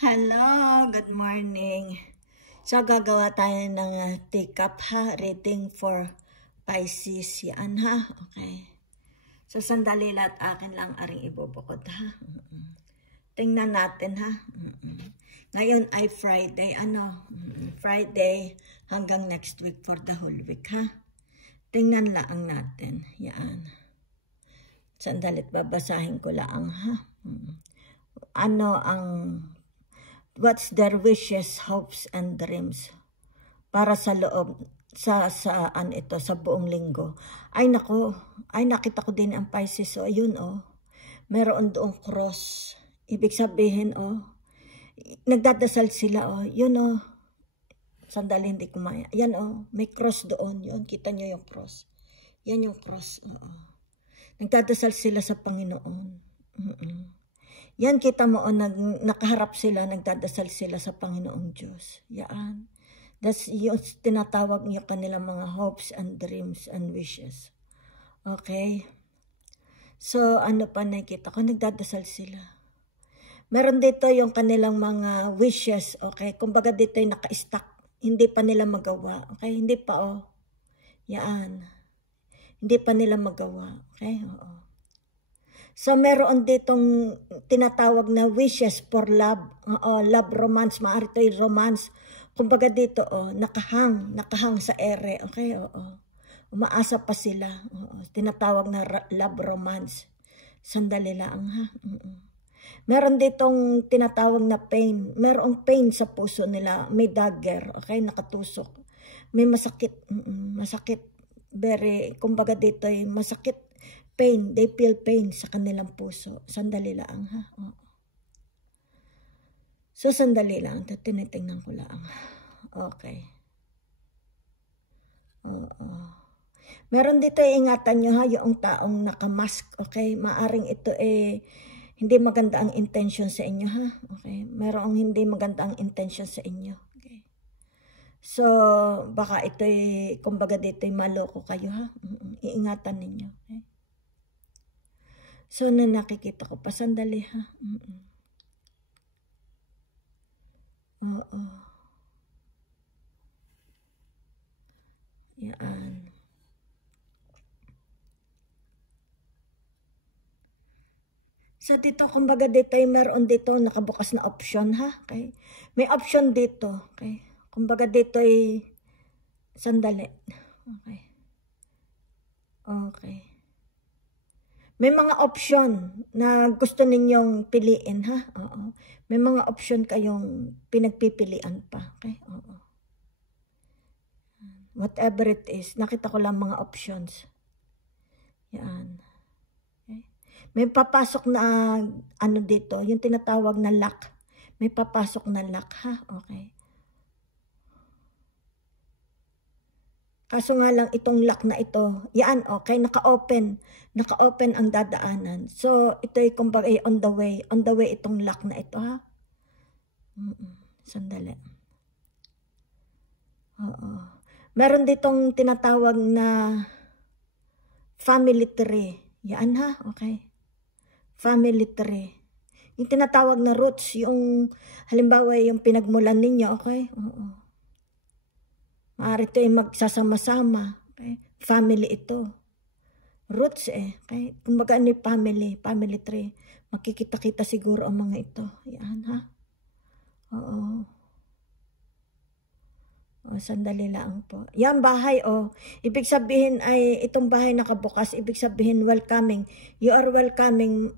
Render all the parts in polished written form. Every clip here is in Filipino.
Hello, good morning. So, gagawa tayo ng teacup ha, reading for Pisces. Yan ha, okay. So, sandali lahat akin lang aring ibubukod ha. Tingnan natin ha. Ngayon ay Friday, Friday hanggang next week for the whole week ha. Tingnan lang natin, yan. Sandali, babasahin ko lang ha. What's their wishes, hopes, and dreams para sa loob, sa buong linggo. Ay nako, ay nakita ko din ang Pisces, so ayun meron doong cross. Ibig sabihin nagdadasal sila yun sandali hindi kumaya. Yan may cross doon, yun, kita nyo yung cross. Yan yung cross, Nagdadasal sila sa Panginoon. Yan, kita mo, nakaharap sila, nagdadasal sila sa Panginoong Diyos. Yan. That's yung tinatawag niyo kanilang mga hopes and dreams and wishes. Okay? So, ano pa nakita ko? Nagdadasal sila. Meron dito yung kanilang mga wishes, okay? Kumbaga dito yung naka-stack. Hindi pa nila magawa. Okay? Hindi pa, Yan. Hindi pa nila magawa. Okay? Oo. So, meron ditong tinatawag na wishes for love. Love, romance, maaari ito yung romance. Kumbaga dito, nakahang sa ere. Okay, umaasa pa sila. Tinatawag na love, romance. Sandali lang, ha? Meron ditong tinatawag na pain. Merong pain sa puso nila. May dagger, okay, nakatusok. May masakit, masakit. Kumbaga dito ay masakit. Pain, they feel pain sa kanilang puso. Sandali lang, ha? So, sandali lang. Tinitingnan ko lang. Okay. Meron dito, ingatan nyo ha, yung taong nakamask, okay? Maaring ito hindi maganda ang intention sa inyo, ha? Okay? Merong hindi maganda ang intention sa inyo. Okay? So, baka ito kumbaga dito maloko kayo, ha? Iingatan ninyo, okay? So, nakikita ko pa. Sandali, ha? Yan. So, dito, kumbaga dito meron dito nakabukas na option, ha? Okay? May option dito, okay? Kumbaga dito sandali. Okay. Okay. May mga option na gusto ninyong piliin, ha? Oo. May mga option kayong pinagpipilian pa, okay? Oo. Whatever it is, nakita ko lang mga options. Yan. Okay. May papasok na dito, yung tinatawag na luck. May papasok na luck, ha? Okay. Kaso nga lang itong lock na ito, yan, okay, naka-open ang dadaanan. So, ito kumbaga on the way itong lock na ito, ha? Sandali. Meron ditong tinatawag na family tree. Yan, ha? Okay. Family tree. Yung tinatawag na roots, yung halimbawa yung pinagmulan ninyo, okay? Oo. Maaari ito magsasama-sama. Okay? Family ito. Roots okay? Kumbaga family tree. Makikita-kita siguro ang mga ito. Yan, ha? Oo. Sandali lang po. Yan, bahay, Ibig sabihin ay, itong bahay nakabukas, ibig sabihin welcoming. You are welcoming.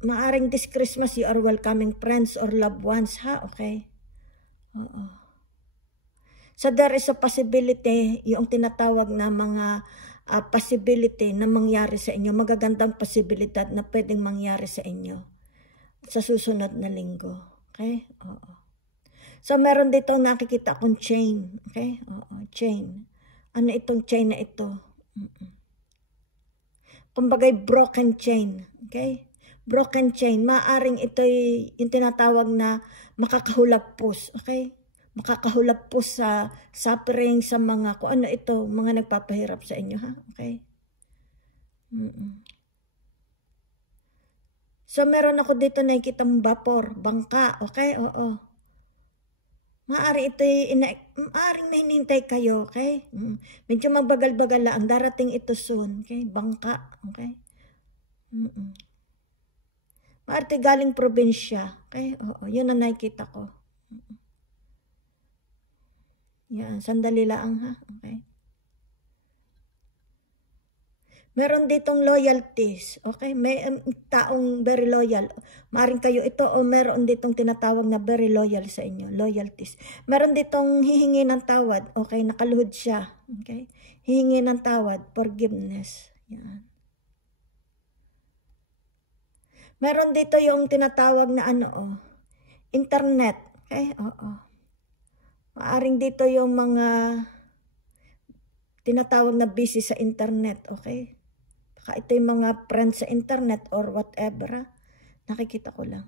Maaring this Christmas, you are welcoming friends or loved ones, ha? Okay? Oo. So there is a possibility, yung tinatawag na mga possibility na mangyari sa inyo, magagandang posibilidad na pwedeng mangyari sa inyo sa susunod na linggo. Okay? Oo. So meron dito nakikita akong chain. Okay? Oo, chain. Ano itong chain na ito? Kumbagay broken chain. Okay? Broken chain. Maaring ito yung tinatawag na makakahulagpos. Okay? Makakahulap po sa suffering, sa mga, kung ano ito, mga nagpapahirap sa inyo, ha? Okay? So, meron ako dito nakikitang vapor, bangka, okay? Oo. Maaring may hinihintay kayo, okay? Medyo mabagal-bagal lang, darating ito soon, okay? Bangka, okay? Maaring galing probinsya, okay? Oo, yun ang nakikita ko. Yan, sandali lang ha, okay? Meron ditong loyalties, okay? May taong very loyal. Maaring kayo ito o meron ditong tinatawag na very loyal sa inyo, loyalties. Meron ditong hihingi ng tawad, okay? Nakaluhod siya, okay? Hihingi ng tawad, forgiveness. Yan. Meron dito yung tinatawag na internet, okay? Oo. Maaring dito yung mga tinatawag na busy sa internet, okay? Baka ito yung mga friends sa internet or whatever. Nakikita ko lang.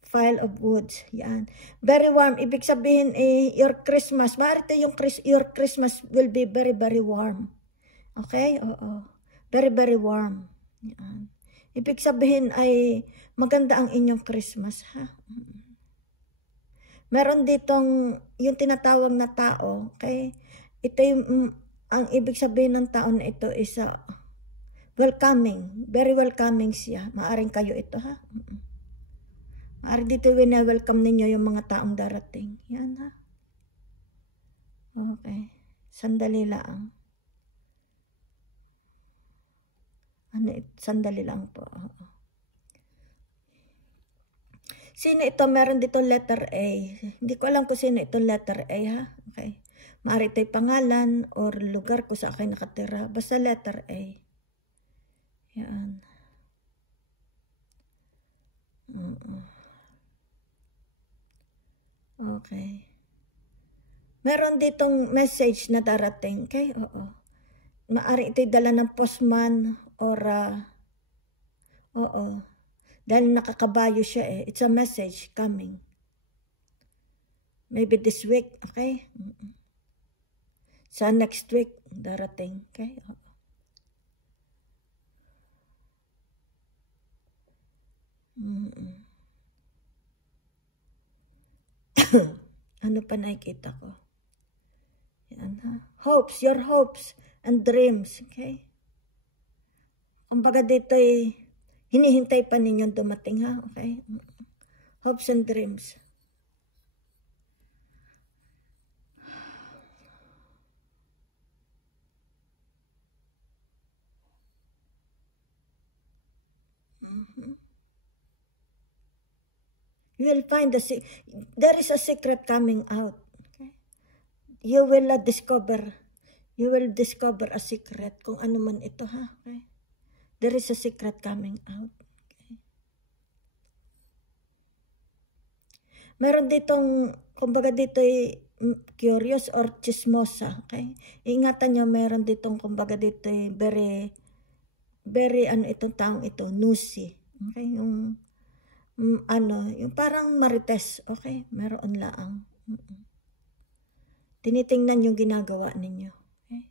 File of woods. Yan. Very warm. Ibig sabihin, your Christmas. Maaari yung your Christmas will be very, very warm. Okay? Oo. Very, very warm. Yan. Ibig sabihin ay maganda ang inyong Christmas. Ha? Meron ditong yung tinatawag na tao. Okay? Ito yung ang ibig sabihin ng tao na ito is welcoming. Very welcoming siya. Maaring kayo ito ha. Maaring dito wina-welcome ninyo yung mga taong darating. Yan ha. Okay. Sandali lang. Sandali lang po. Sino ito? Meron dito letter A. Hindi ko alam kung sino ito letter A ha. Okay. Maaari ito'y pangalan or lugar kung saan kayo nakatira. Basta letter A. Yan. Okay. Meron ditong message na darating. Okay? Oo. Maaari ito'y dala ng postman or dahil nakakabayo siya eh. It's a message coming. Maybe this week. Okay? Sa next week, darating. Okay? Ano pa nakikita ko? Yan ha. Hopes, your hopes and dreams. Okay? Kumbaga dito hinihintay pa ninyong dumating ha. Okay? Hopes and dreams. You will find there is a secret coming out. Okay? You will discover a secret kung ano man ito ha. Okay? There is a secret coming out. Okay? Meron ditong, kumbaga dito curious or chismosa. Okay? Ingatan nyo, meron ditong, kumbaga dito very itong taong ito, nosy. Okay? Yung parang marites, okay? Meron laang. Tinitingnan yung ginagawa ninyo. Okay?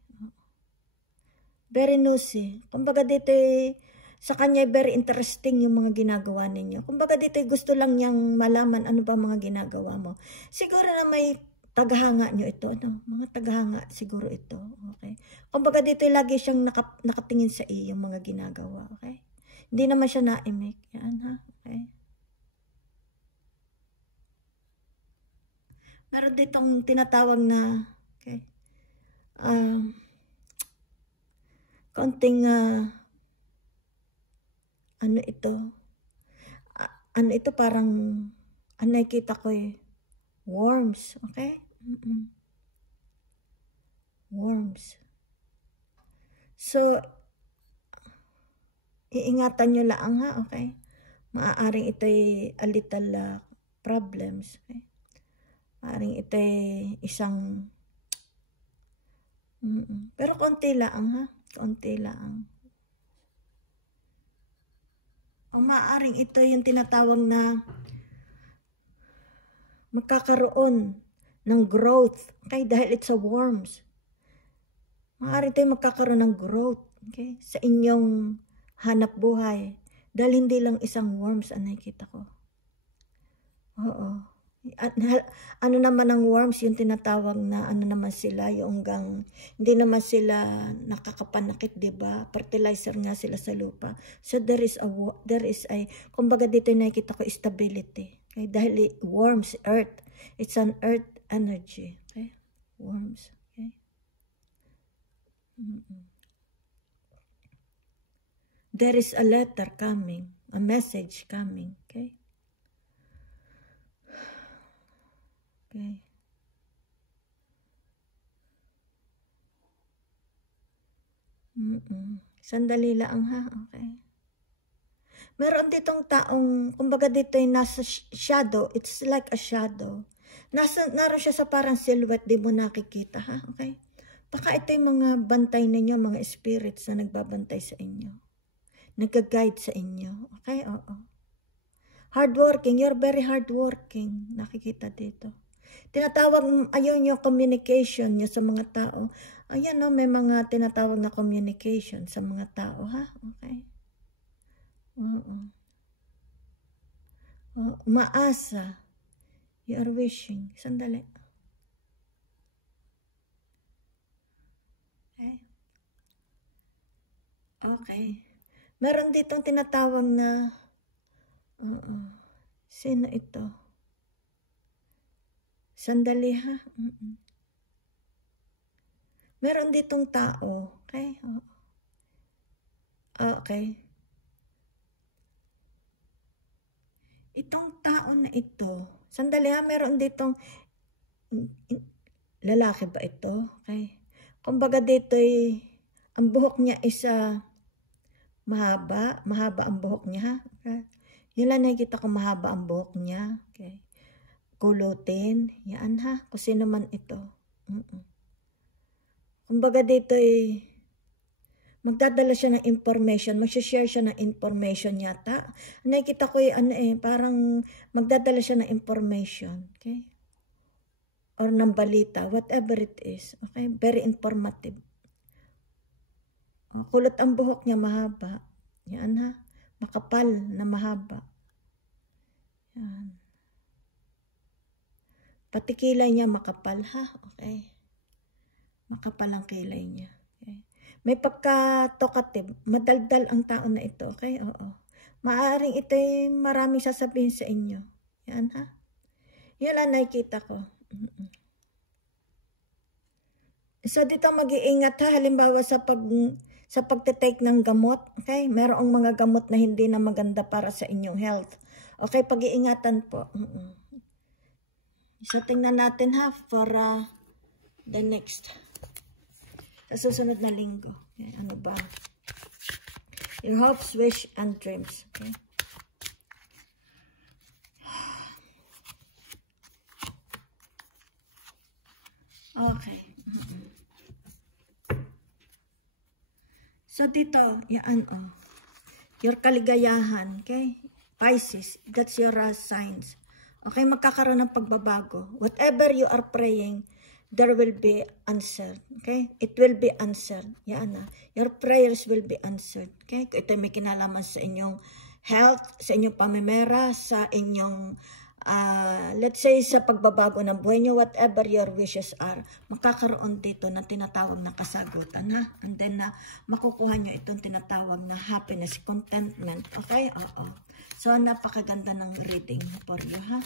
Very nosy. Kumbaga dito sa kanya very interesting yung mga ginagawa ninyo. Kumbaga dito gusto lang niyang malaman ano ba mga ginagawa mo. Siguro na may tagahanga nyo ito, no? Mga tagahanga siguro ito, okay? Kumbaga dito lagi siyang nakatingin sa iyo yung mga ginagawa, okay? Hindi naman siya naimik. Yan ha, okay? Meron ditong tinatawag na, okay, konting, ito parang, nakikita ko worms, okay? Worms. So, iingatan nyo lang ha, okay? Maaaring ito'y a little problems, okay? Maaaring ito'y isang, pero konti lang ha, konti lang. O maaaring ito yung tinatawag na magkakaroon ng growth, okay? Dahil it's a worms. Maaaring ito yung magkakaroon ng growth, okay? Sa inyong hanap buhay. Dahil hindi lang isang worms ang nakikita ko. Oo. At, ano naman ang worms, yung tinatawag na ano naman sila, yung hindi naman sila nakakapanakit, diba? Fertilizer nga sila sa lupa. So there is a kumbaga dito nakikita ko stability. Okay? Dahil worms, earth, it's an earth energy. Okay? Worms. Okay? There is a letter coming, a message coming. Okay? Okay. Sandali lang ha. Okay. Meron ditong taong, kumbaga dito ay nasa shadow. It's like a shadow. Naroon siya sa parang silhouette, di mo nakikita ha. Okay. Baka ito yung mga bantay ninyo, mga spirits na nagbabantay sa inyo. Nag-guide sa inyo. Okay, oo. Hardworking, you're very hardworking. Nakikita dito. Tinatawag, ayun yung communication nyo sa mga tao. Ayan no, may mga tinatawag na communication sa mga tao, ha? Okay. Maasa. You are wishing. Sandali. Okay. Okay. Meron ditong tinatawag na, sino ito? Sandali ha. Meron ditong tao. Okay? Okay. Itong tao na ito. Sandali ha. Meron ditong lalaki ba ito? Okay. Kumbaga dito'y ang buhok niya isa mahaba. Mahaba ang buhok niya ha. Okay. Yun lang nakikita ko, mahaba ang buhok niya. Okay. Kulutin. Yan ha. Kung sino man ito. Kumbaga dito magdadala siya ng information. Mag-share siya ng information yata. Nakikita ko parang magdadala siya ng information. Okay? Or ng balita. Whatever it is. Okay? Very informative. Kulot ang buhok niya mahaba. Yan ha. Makapal na mahaba. Yan. Pati kilay niya makapal ha. Okay. Makapal ang kilay niya. Okay. May pagka-talkative. Madaldal ang tao na ito. Okay. Oo. Maaring ito maraming sasabihin sa inyo. Yan ha. Yan lang nakikita ko. So dito mag-iingat ha. Halimbawa sa pagte-take ng gamot. Okay. Merong mga gamot na hindi na maganda para sa inyong health. Okay. Pag-iingatan po. So, tingnan natin ha for the next. Sa susunod na linggo. Okay, ano ba? Your hopes, wish, and dreams. Okay? Okay. So, dito, yan your kaligayahan. Okay? Pisces, that's your signs. Okay, magkakaroon ng pagbabago. Whatever you are praying, there will be answered. Okay? It will be answered. Yan na. Your prayers will be answered. Okay? Ito may kinalaman sa inyong health, sa inyong pamimera, sa inyong, let's say, sa pagbabago ng buhay nyo, whatever your wishes are, magkakaroon dito ng tinatawag na kasagutan, ha? And then, makukuha nyo itong tinatawag na happiness, contentment. Okay? Oo. So, napakaganda ng reading for you, ha?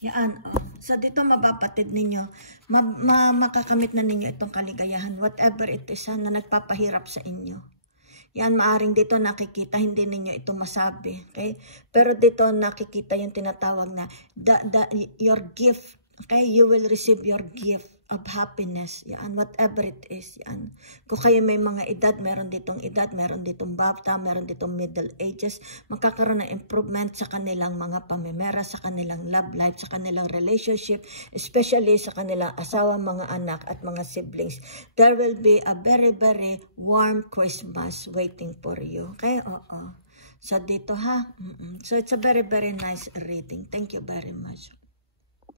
Yan, So, dito mabapatid ninyo, makakamit na ninyo itong kaligayahan, whatever it is, na nagpapahirap sa inyo. Yan, maaring dito nakikita, hindi ninyo ito masabi, okay? Pero dito nakikita yung tinatawag na, your gift, okay? You will receive your gift of happiness, yan, whatever it is, yan. Kung kayo may mga edad, meron ditong bata, meron ditong middle ages, magkakaroon ng improvement sa kanilang mga pamimera, sa kanilang love life, sa kanilang relationship, especially sa kanilang asawa, mga anak, at mga siblings. There will be a very, very warm Christmas waiting for you, okay? So, dito ha. So, it's a very, very nice reading. Thank you very much.